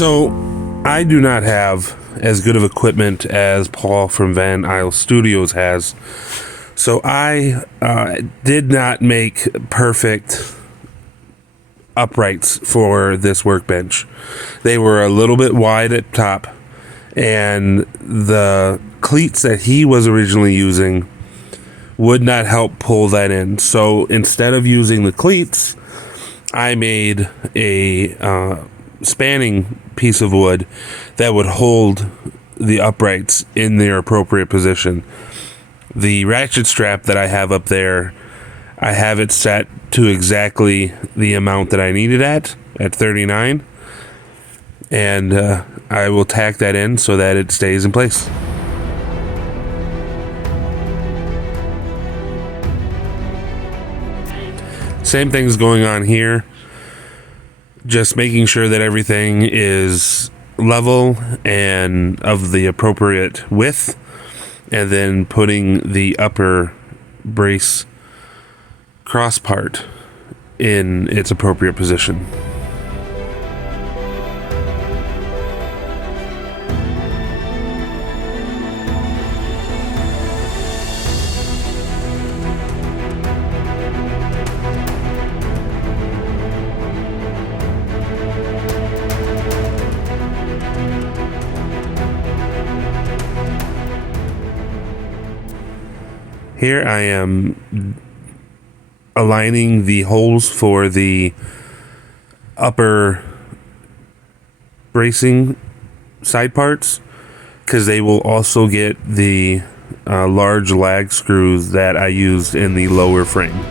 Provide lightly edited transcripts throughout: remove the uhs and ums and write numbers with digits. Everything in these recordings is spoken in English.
So I do not have as good of equipment as Paul from Van Isle Studios has. So I did not make perfect uprights for this workbench. They were a little bit wide at top, and the cleats that he was originally using would not help pull that in. So instead of using the cleats, I made a spanning piece of wood that would hold the uprights in their appropriate position. The ratchet strap that I have up there, I have it set to exactly the amount that I need it at 39. And I will tack that in so that it stays in place. Same thing's going on here. Just making sure that everything is level and of the appropriate width, and then putting the upper brace cross part in its appropriate position. Here I am aligning the holes for the upper bracing side parts, because they will also get the large lag screws that I used in the lower frame.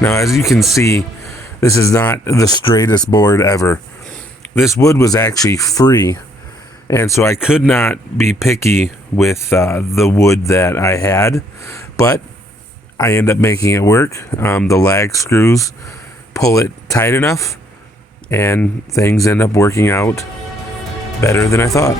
Now, as you can see, this is not the straightest board ever. This wood was actually free, and so I could not be picky with the wood that I had, but I end up making it work. The lag screws pull it tight enough, and things end up working out better than I thought.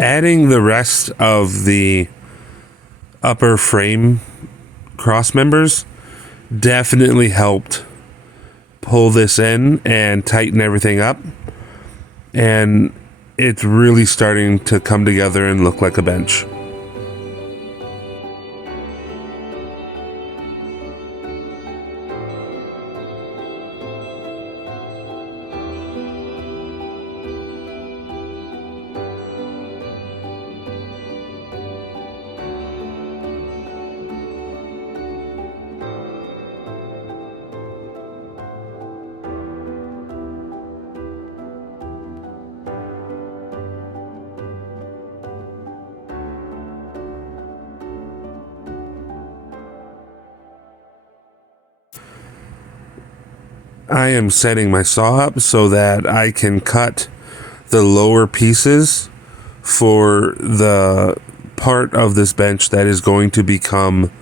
Adding the rest of the upper frame cross members definitely helped pull this in and tighten everything up. And it's really starting to come together and look like a bench. I am setting my saw up so that I can cut the lower pieces for the part of this bench that is going to become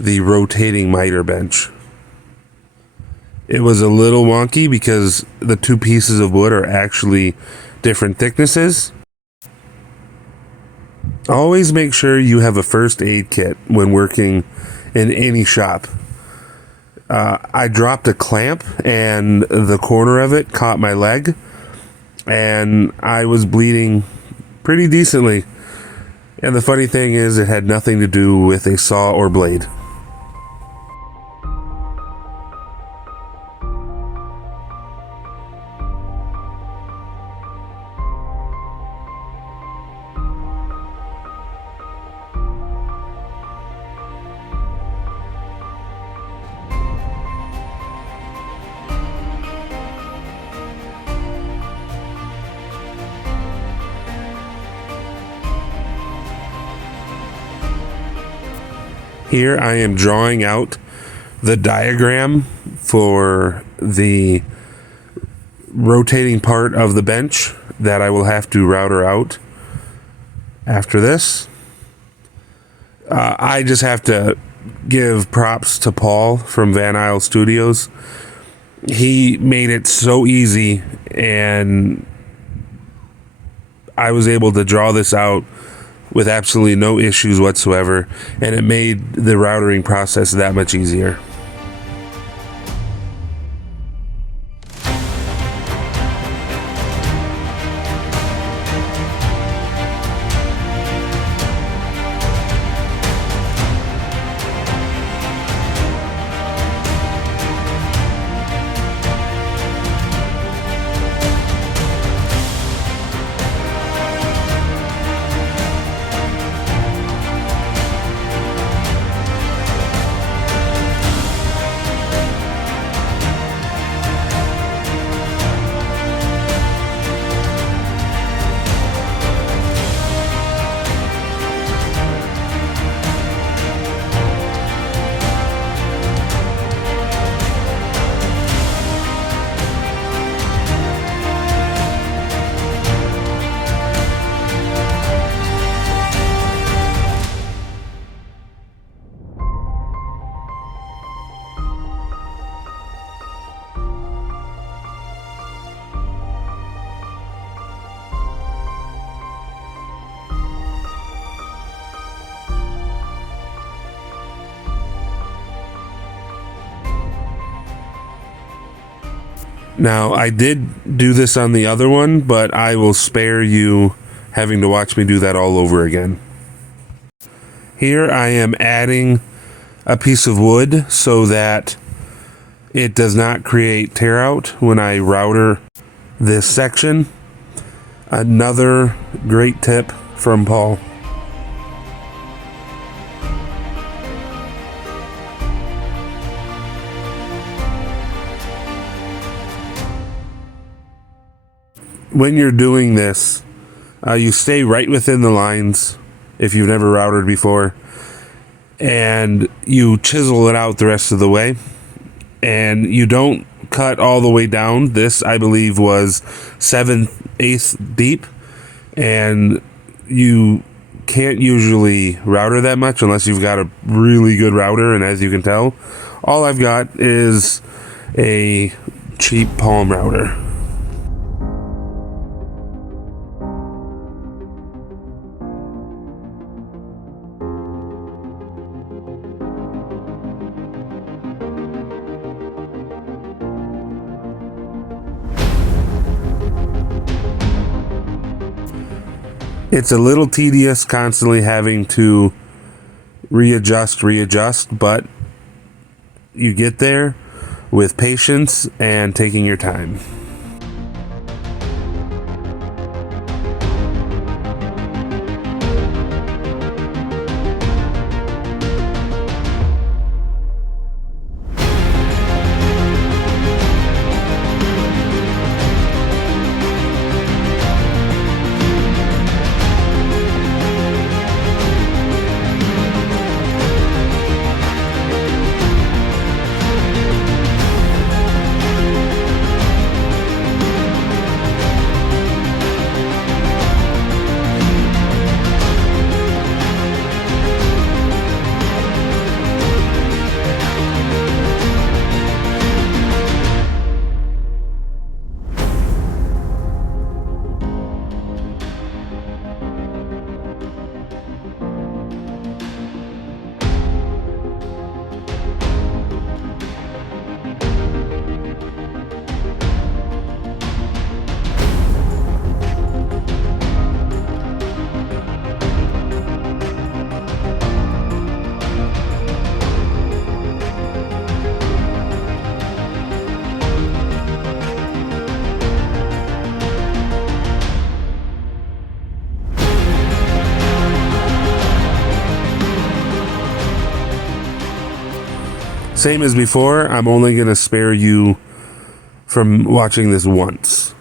the rotating miter bench. It was a little wonky because the two pieces of wood are actually different thicknesses. Always make sure you have a first aid kit when working in any shop. I dropped a clamp and the corner of it caught my leg and I was bleeding pretty decently. And the funny thing is, it had nothing to do with a saw or blade. Here I am drawing out the diagram for the rotating part of the bench that I will have to router out after this. I just have to give props to Paul from Van Isle Studios. He made it so easy, and I was able to draw this out with absolutely no issues whatsoever, and it made the routering process that much easier. Now, I did do this on the other one, but I will spare you having to watch me do that all over again. Here I am adding a piece of wood so that it does not create tear out when I router this section. Another great tip from Paul. When you're doing this, you stay right within the lines if you've never routed before, and you chisel it out the rest of the way, and you don't cut all the way down. This, I believe, was 7/8 deep, and you can't usually router that much unless you've got a really good router, and as you can tell, all I've got is a cheap palm router. It's a little tedious constantly having to readjust, but you get there with patience and taking your time. Same as before, I'm only going to spare you from watching this once.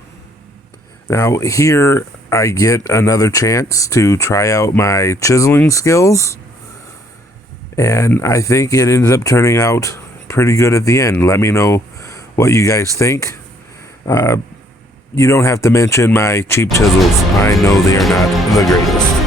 Now, here I get another chance to try out my chiseling skills. And I think it ended up turning out pretty good at the end. Let me know what you guys think. You don't have to mention my cheap chisels. I know they are not the greatest.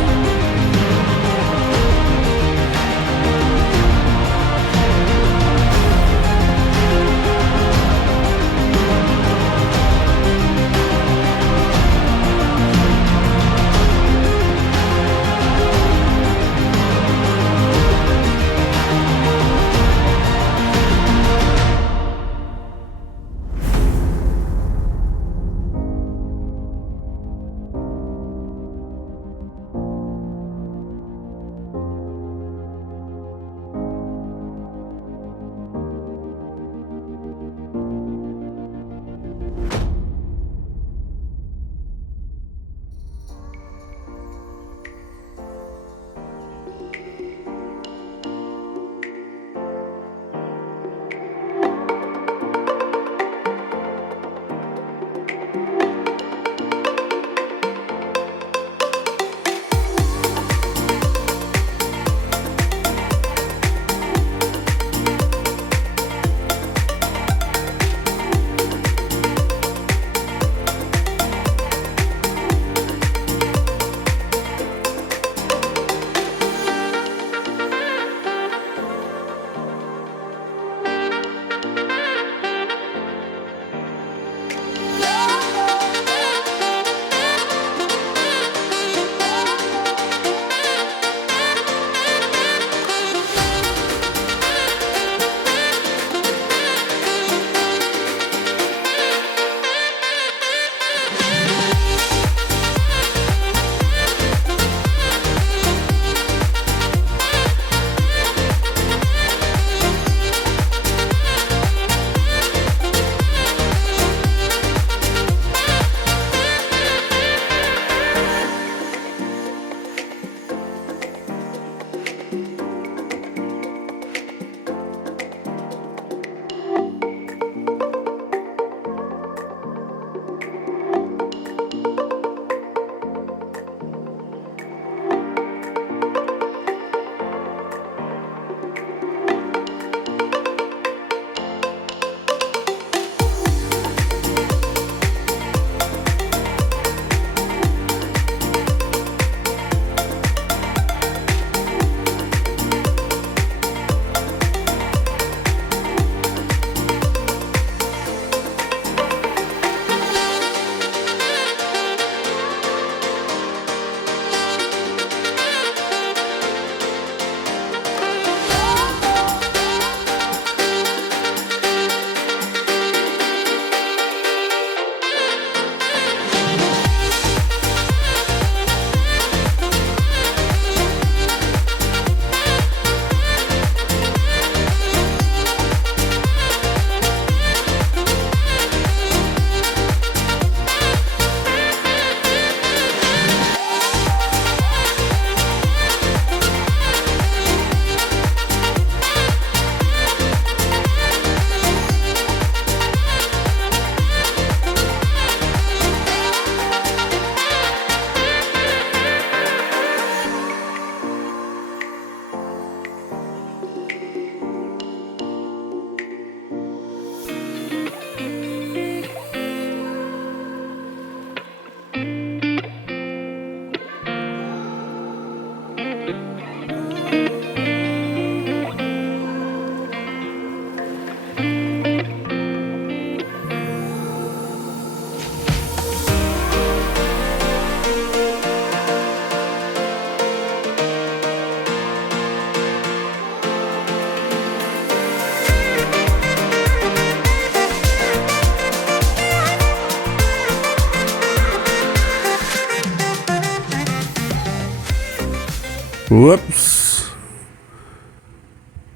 Whoops.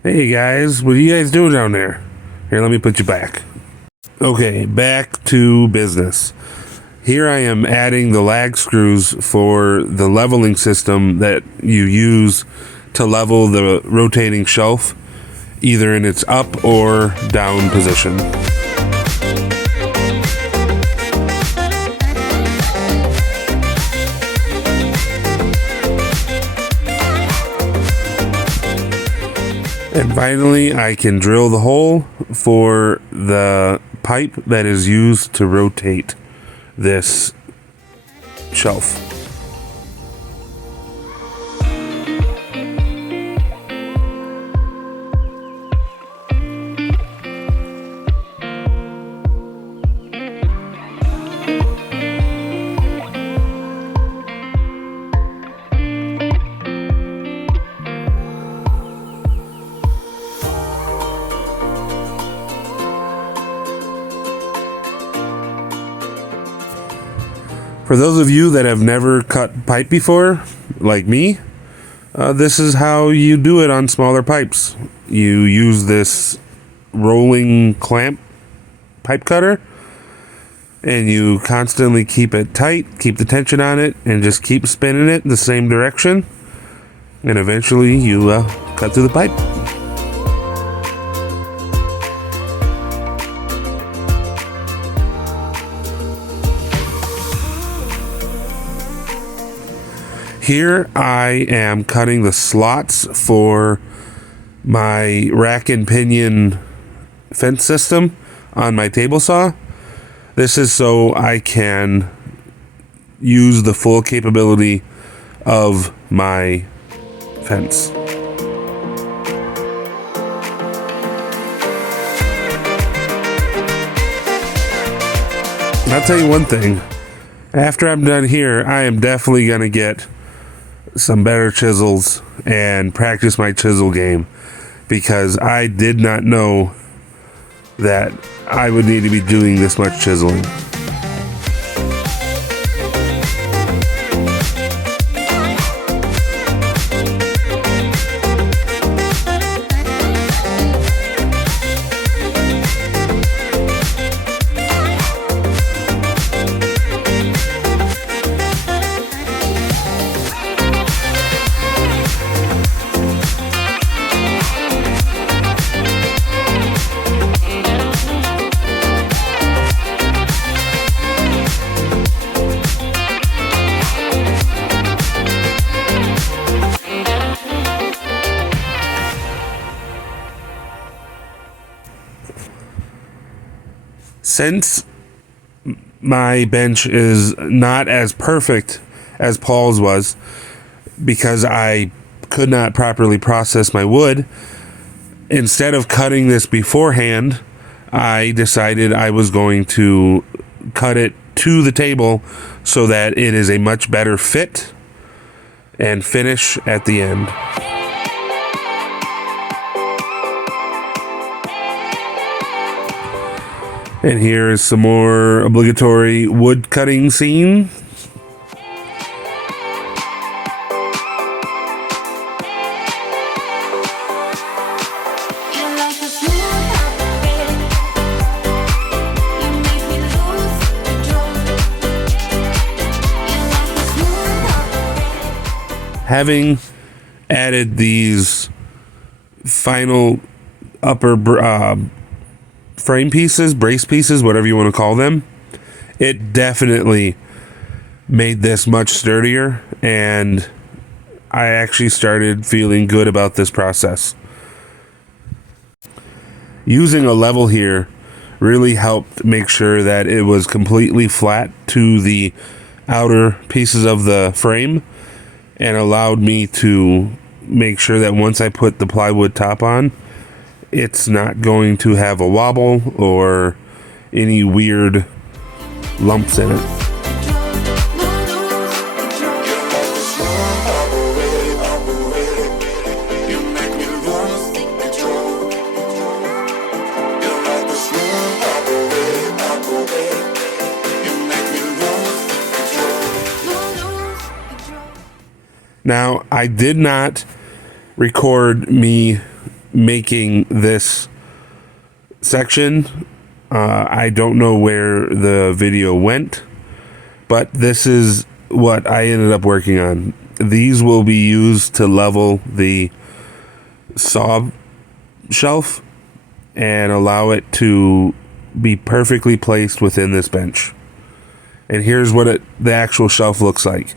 Hey guys, what are you guys doing down there? Here, let me put you back. Okay, back to business. Here I am adding the lag screws for the leveling system that you use to level the rotating shelf, either in its up or down position. And finally, I can drill the hole for the pipe that is used to rotate this shelf. For those of you that have never cut pipe before, like me, this is how you do it on smaller pipes. You use this rolling clamp pipe cutter, and you constantly keep it tight, keep the tension on it, and just keep spinning it in the same direction. And eventually you cut through the pipe. Here I am cutting the slots for my rack and pinion fence system on my table saw. This is so I can use the full capability of my fence. I'll tell you one thing. After I'm done here, I am definitely going to get some better chisels and practice my chisel game, because I did not know that I would need to be doing this much chiseling. Since my bench is not as perfect as Paul's was, because I could not properly process my wood, instead of cutting this beforehand, I decided I was going to cut it to the table so that it is a much better fit and finish at the end. And here is some more obligatory wood cutting scene. Having added these final upper frame pieces, brace pieces, whatever you want to call them, it definitely made this much sturdier, and I actually started feeling good about this process. Using a level here really helped make sure that it was completely flat to the outer pieces of the frame, and allowed me to make sure that once I put the plywood top on, it's not going to have a wobble or any weird lumps in it. Now, I did not record me making this section. I don't know where the video went, but this is what I ended up working on. These will be used to level the saw shelf and allow it to be perfectly placed within this bench. And here's what the actual shelf looks like.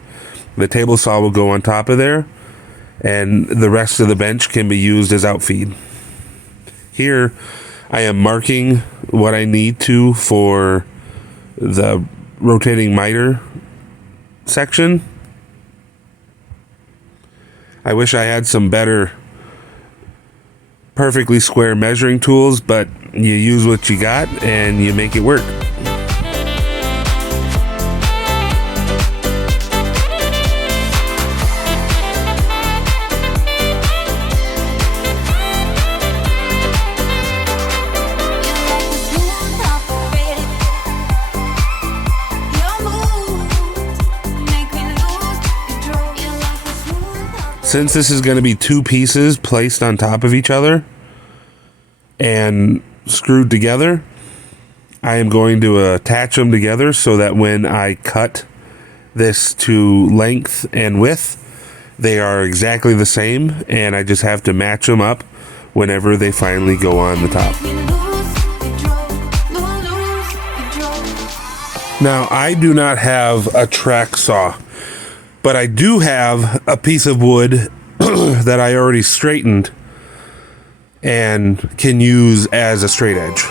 The table saw will go on top of there, and the rest of the bench can be used as outfeed. Here, I am marking what I need to for the rotating miter section. I wish I had some better perfectly square measuring tools, but you use what you got and you make it work. Since this is going to be two pieces placed on top of each other and screwed together, I am going to attach them together so that when I cut this to length and width, they are exactly the same, and I just have to match them up whenever they finally go on the top. Now, I do not have a track saw, but I do have a piece of wood that I already straightened and can use as a straight edge.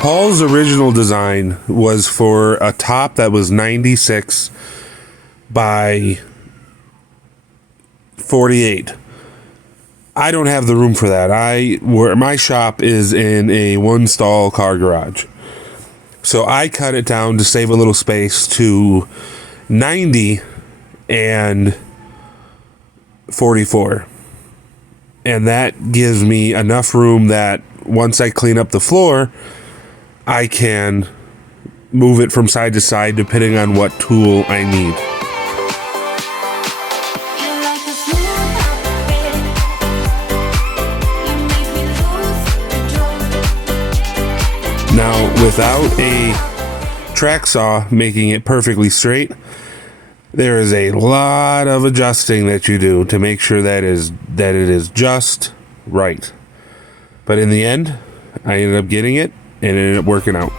Paul's original design was for a top that was 96 by 48. I don't have the room for that. Where my shop is in a one-stall car garage. So I cut it down to save a little space to 90 and 44. And that gives me enough room that once I clean up the floor, I can move it from side to side depending on what tool I need. Now, without a track saw making it perfectly straight, there is a lot of adjusting that you do to make sure that it is just right. But in the end, I ended up getting it and it ended up working out.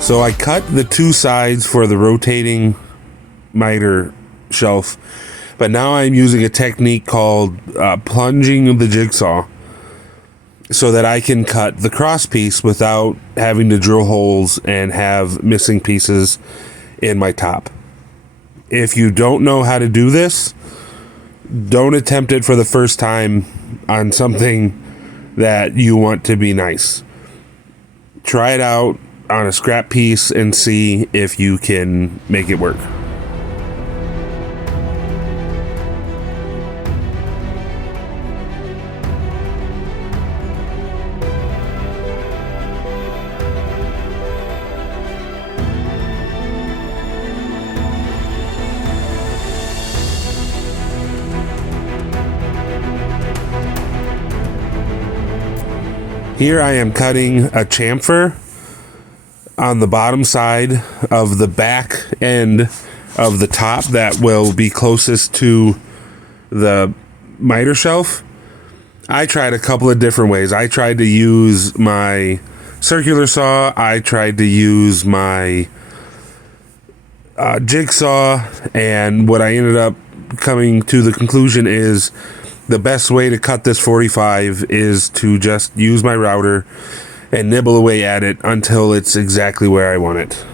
So I cut the two sides for the rotating miter shelf, but now I'm using a technique called plunging the jigsaw so that I can cut the cross piece without having to drill holes and have missing pieces in my top. If you don't know how to do this, don't attempt it for the first time on something that you want to be nice. Try it out on a scrap piece and see if you can make it work. Here I am cutting a chamfer on the bottom side of the back end of the top that will be closest to the miter shelf. I tried a couple of different ways. I tried to use my circular saw. I tried to use my jigsaw, and what I ended up coming to the conclusion is the best way to cut this 45 is to just use my router and nibble away at it until it's exactly where I want it.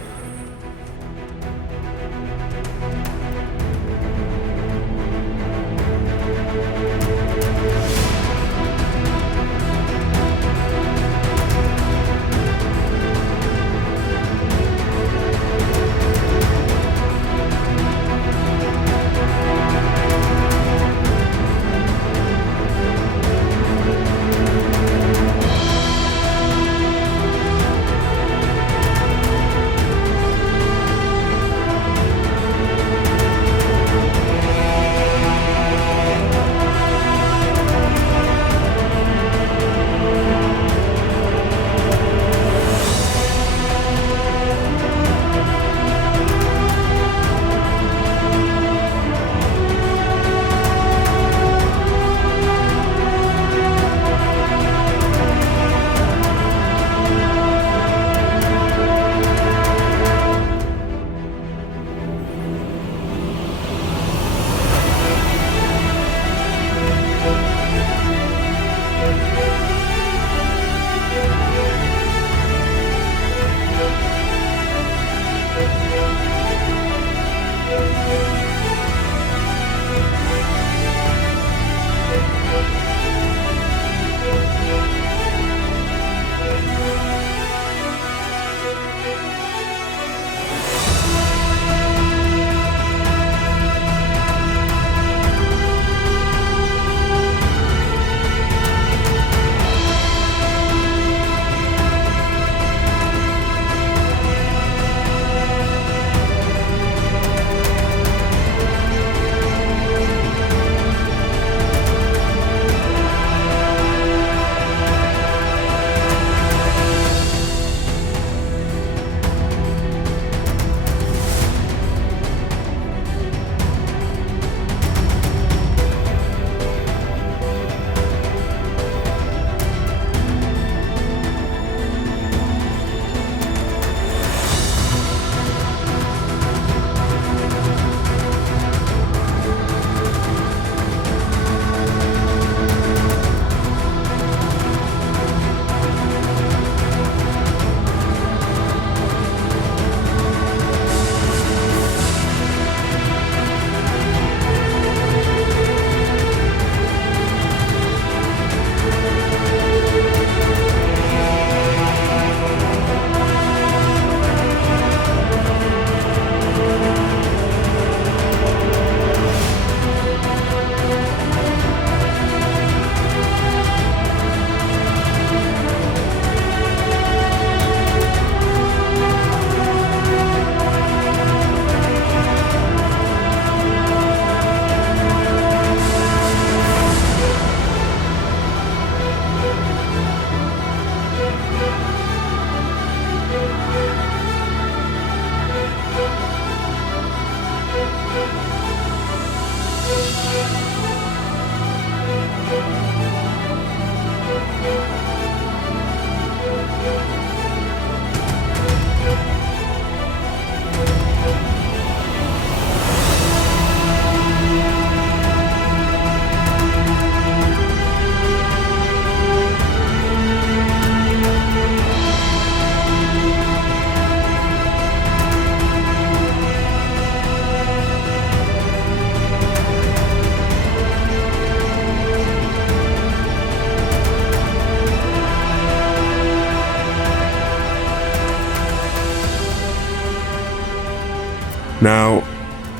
Now,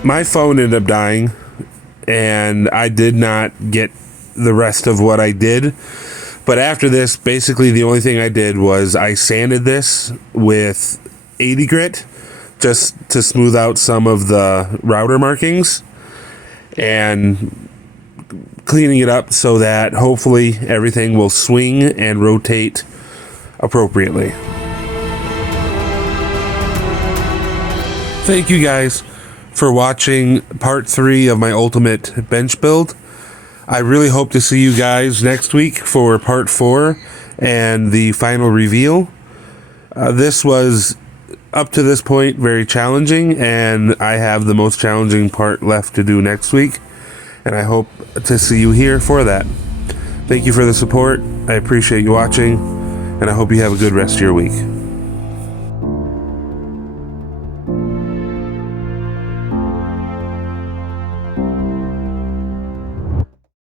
my phone ended up dying, and I did not get the rest of what I did. But after this, basically the only thing I did was I sanded this with 80 grit just to smooth out some of the router markings and cleaning it up so that hopefully everything will swing and rotate appropriately. Thank you guys for watching part 3 of my ultimate bench build. I really hope to see you guys next week for part 4 and the final reveal. This was, up to this point, very challenging, and I have the most challenging part left to do next week, and I hope to see you here for that. Thank you for the support. I appreciate you watching, and I hope you have a good rest of your week.